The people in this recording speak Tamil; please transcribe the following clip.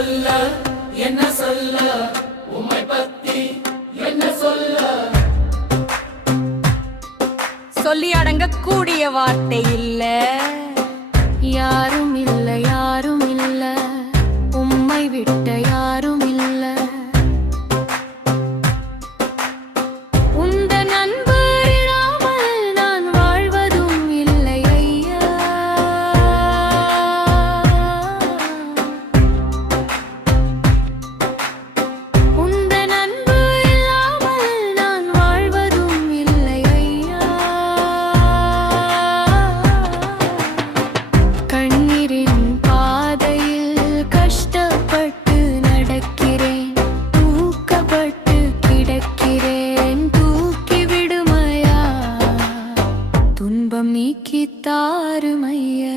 சொல்ல என்ன சொல்ல உம்மை பத்தி என்ன சொல்ல சொல்லி அடங்க கூடிய வார்த்தை இல்ல யாரும் இல்ல யாரும் இல்ல உம்மை விட்ட யாரும் இல்ல உந்தன் அன்பு இல்லாமல் நான் வாழ்வதும் இல்லை ஐயா உந்தன் அன்பு இல்லாமல் நான் வாழ்வதும் இல்லை ஐயா கண்ணீரின் பாதையில் கஷ்டப்பட்டு நடக்கிறேன் தூக்கப்பட்டு கிடக்கிறேன் தூக்கி விடுமையா துன்பம் நீக்கி தாருமையா